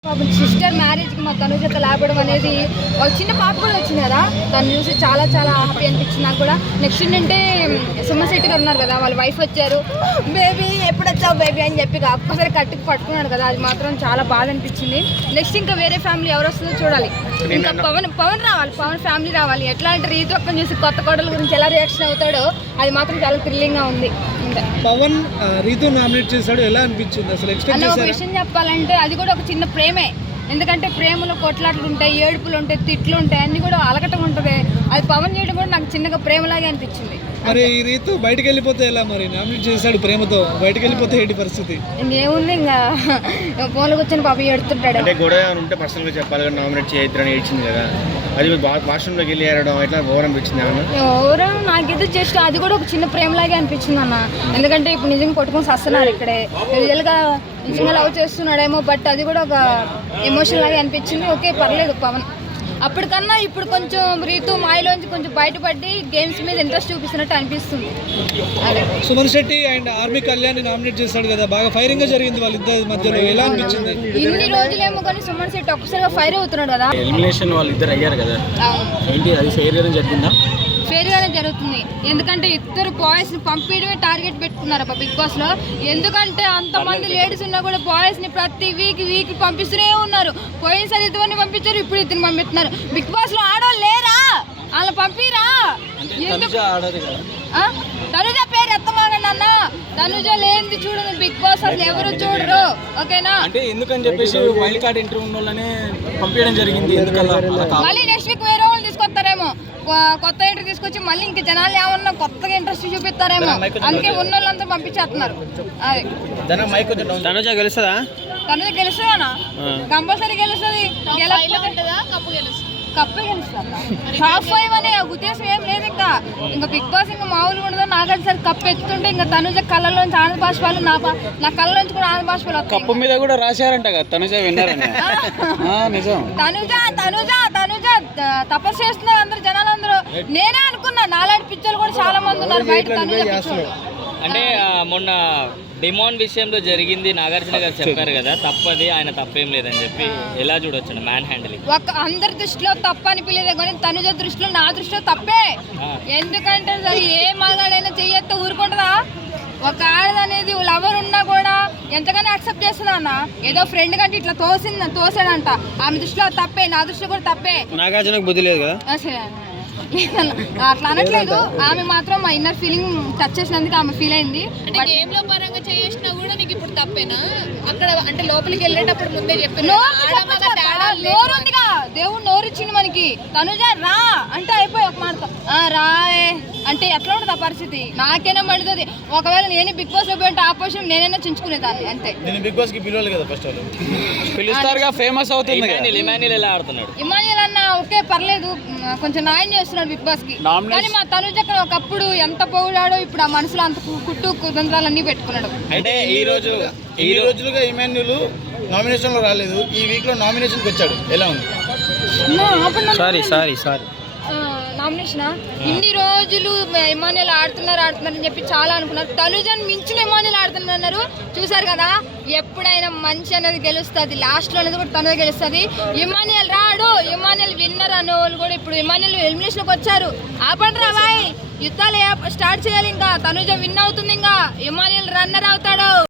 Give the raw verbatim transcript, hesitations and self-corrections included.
పాపం సిస్టర్ మ్యారేజ్కి మా తనుజతో లేపడం అనేది వాళ్ళ చిన్న పాప కూడా వచ్చింది కదా, తను చూసి చాలా చాలా హ్యాపీ అనిపించింది నాకు కూడా. నెక్స్ట్ ఏంటంటే సుమశెట్టి గారు ఉన్నారు కదా, వాళ్ళ వైఫ్ వచ్చారు, బేబీ ఎప్పుడు వచ్చావు బేబీ అని చెప్పి ఒక్కసారి కట్టుకు పట్టుకున్నాడు కదా, అది మాత్రం చాలా బాధ అనిపించింది. నెక్స్ట్ ఇంకా వేరే ఫ్యామిలీ ఎవరు వస్తుందో చూడాలి. ఇంకా పవన్ పవన్ రావాలి, పవన్ ఫ్యామిలీ రావాలి. ఎట్లా అంటే రీతు అక్కని చూసి కొత్త కోడల గురించి ఎలా రియాక్షన్ అవుతాడో అది మాత్రం చాలా థ్రిల్లింగ్గా ఉంది. పవన్ రీతు నామినేట్ చేశాడు, ఎలా అనిపించింది అసలు? అన్న ఒక విషయం చెప్పాలంటే అది కూడా ఒక చిన్న ప్రేమే. ఎందుకంటే ప్రేమలో కొట్లాట్లు ఉంటాయి, ఏడుపులు ఉంటాయి, తిట్లు ఉంటాయి, అన్ని కూడా అలకటం ఉంటుంది. అది పవన్ చేయడం కూడా నాకు చిన్నగా ప్రేమలాగే అనిపించింది. మరి ఈ రీతు బయటకు వెళ్ళిపోతే ఎలా? మరి నామినేట్ చేశాడు ప్రేమతో, బయటకు వెళ్ళిపోతే ఏంటి పరిస్థితి? ఇంకేముంది, ఇంకా ఫోన్లో కూర్చొని పాప ఏడుతుంటాడు. అంటే గొడవ ఉంటే పర్సనల్ గా చెప్పాలి కదా, నామినేట్ చేయొద్దని ఏడ్చింది కదా, అది వాష్రూమ్లోకి వెళ్ళి ఏరడం ఎట్లా ఓవర్ అనిపించింది అన్న? ఎవరో నాకైతే జస్ట్ అది కూడా ఒక చిన్న ప్రేమలాగే అనిపించింది అన్న. ఎందుకంటే ఇప్పుడు నిజంగా కొట్టుకొని వస్తున్నారు ఇక్కడే, రియల్గా నిజంగా లవ్ చేస్తున్నాడేమో, బట్ అది కూడా ఒక ఎమోషన్ లాగే అనిపించింది. ఓకే పర్లేదు పవన్. అప్పటికన్నా ఇప్పుడు కొంచెం రీతు మాయలోంచి కొంచెం బయటపడి గేమ్స్ మీద ఇంట్రెస్ట్ చూపిస్తున్నట్టు అనిపిస్తుంది. అదే Suman Shetty and army Kalyan nominate చేశాడు కదా, బాగా ఫైరింగ్ గా జరిగింది వాళ్ళిద్దరి మధ్యలో, ఎలా అనిపించింది? ఇన్ని రోజులేమో కానీ సుమన్ శెట్టి ఒక్కసారిగా ఫైర్ అవుతున్నాడు కదా. ఎలిమినేషన్ వాళ్ళు ఇద్దరు అయ్యారు కదా, ఏంటి అది ఫెయిర్ గానే జరిగిందా? ఫెయిర్గానే జరుగుతుంది. ఎందుకంటే ఇద్దరు బాయ్స్ని పంపించడమే టార్గెట్ పెట్టుకున్నారు అబ్బా బిగ్ బాస్లో. ఎందుకంటే అంతమంది లేడీస్ ఉన్నా కూడా బాయ్స్ని ప్రతి వీక్ వీక్ పంపిస్తూనే ఉన్నారు. పోయినసారి ఇద్దరిని పంపించారు, ఇప్పుడు ఇద్దరిని పంపిస్తున్నారు. బిగ్ బాస్లో ఆడవాళ్ళు లేరా? వాళ్ళని పంపిరా. తనుజ పేరు ఎత్తమాగండి అన్న, తనుజ లేనిది చూడను బిగ్ బాస్ అసలు ఎవరు చూడరు. ఓకేనా? అంటే ఎందుకని చెప్పేసి వైల్డ్ కార్డ్ ఎంట్రీ ఉన్న వాళ్ళనే పంపించడం జరిగింది. ఎందుకలా? మళ్ళీ నెక్స్ట్ వీక్ వేరే వాళ్ళు తీసుకొస్తారేమో, కొత్త ఎంట్రీ తీసుకొచ్చి మళ్ళీ ఇంక జనాలు ఏమన్నా కొత్తగా ఇంట్రెస్ట్ చూపిస్తారేమో, అందుకే ఉన్న వాళ్ళంతా పంపించేస్తున్నారు. అది తనుజ గెలుస్తుందా? తనుజ గెలుస్తుందనా? కంపల్సరీ గెలుస్తుంది. కప్పే గెలుస్తుంది. టాప్ ఫైవ్ అనే ఉద్దేశం ఏం లేదు. ఇంకా ఇంకా బిగ్ బాస్ ఇంకా మామూలుగా ఉండదు. నాగార్జున సార్ కప్పు ఎత్తుతుంటే ఇంకా తనుజ కళ్ళలోంచి ఆనంద బాష్పాలు, నా నా కళ్ళలోంచి కూడా ఆనంద బాష్పాలు వస్తాయి. కప్పు మీద కూడా రాశారంట కదా తనుజ విన్నారని. నిజం. తనుజ తనుజ తనుజ తపస్సు చేస్తున్నారు అందరు జనాలు అందరూ. నేనే అనుకున్నా నాలాంటి పిచ్చర్లు కూడా చాలా మంది ఉన్నారు బయట. తనుజ అంటే మొన్న డిమాండ్ విషయంలో జరిగింది, నాగార్జున గారు చెప్పారు కదా, తప్పది, ఆయన తప్పేం లేదని చెప్పి ఎలా చూడొచ్చు మ్యాన్ హ్యాండిలింగ్? ఒక అందరి దృష్టిలో తప్ప అనిపించలేదు కానీ తనుజ దృష్టిలో, నా దృష్టిలో తప్పే. ఎందుకంటే సరే ఏ మగాడైనా చెయ్యొత్తే ఊరుకుంటుందా? ఒక ఆడది అనేది లవర్ ఉన్నా కూడా ఎంతగానో యాక్సెప్ట్ చేస్తుందా అన్న? ఏదో ఫ్రెండ్ కంటే ఇట్లా తోసింది తోసాడంట, ఆమె దృష్టిలో తప్పే, నా దృష్టిలో కూడా తప్పే. నాగార్జునకు బుద్ధి లేదు కదా అట్లా అనట్లేదు. ఆమె మాత్రం మా ఇన్నర్ ఫీలింగ్ టచ్ చేసినందుకు ఆమె ఫీల్ అయింది. గేమ్ లో పరంగా చేసినా కూడా నీకు ఇప్పుడు తప్పేనా? అక్కడ అంటే లోపలికి వెళ్ళేటప్పుడు ముందే చెప్పాను, నోరు ఉందిగా, దేవుడు నోరు ఇచ్చింది మనకి. తనుజ రా అంటే అయిపోయి ఒక మాట రాయే అంటే ఎట్లా ఉంటుంది ఆ పరిస్థితి? నాకేనా మండుతుంది. ఒకవేళ నేను బిగ్ బాస్ లో పోయింటే ఆపోజిషన్ నేనైనా చించుకునేదాన్ని అంతే. బిగ్ బాస్ కి పిలవాలి కదా, ఫస్ట్ పిలుస్తారుగా, ఫేమస్ అవుతుంది. ఇమాన్యుల్ ఎలా ఆడుతున్నాడు? ఇమాన్యుల్ అన్న ఓకే పర్లేదు, కొంచెం న్యాయం చేస్తున్నాడు బిగ్ బాస్ కి. కానీ మా తనుజ అక్కడ ఒకప్పుడు ఎంత పొగిడాడో ఇప్పుడు ఆ మనసులో అంత కుట్టు కుదంత్రాలన్నీ పెట్టుకున్నాడు. అంటే ఈ రోజు ఈ రోజులుగా ఇమాన్యుల్ నామినేషన్ లో రాలేదు, ఈ వీక్ లో నామినేషన్ వచ్చాడు, ఎలా ఉంది? సారీ సారీ సారీ నామినేషనా? ఇన్ని రోజులు ఇమాన్యుల్ ఆడుతున్నారు ఆడుతున్నారు అని చెప్పి చాలా అనుకున్నారు. తనుజని మించిన ఇమాన్యుల్ ఆడుతున్నారు. చూసారు కదా, ఎప్పుడైనా మంచి అనేది గెలుస్తుంది, లాస్ట్ లో అనేది కూడా తనుజ గెలుస్తుంది. ఇమాన్యుల్ రాడు, ఇమాన్యుల్ విన్నర్ అనే వాళ్ళు కూడా ఇప్పుడు ఇమాన్యుల్ ఎలిమినేషన్ లోకి వచ్చారు. ఆపండి రా బాయ్, యుద్ధాలు స్టార్ట్ చేయాలి. ఇంకా తనుజ విన్ అవుతుంది, ఇంకా ఇమాన్యుల్ రన్నర్ అవుతాడు.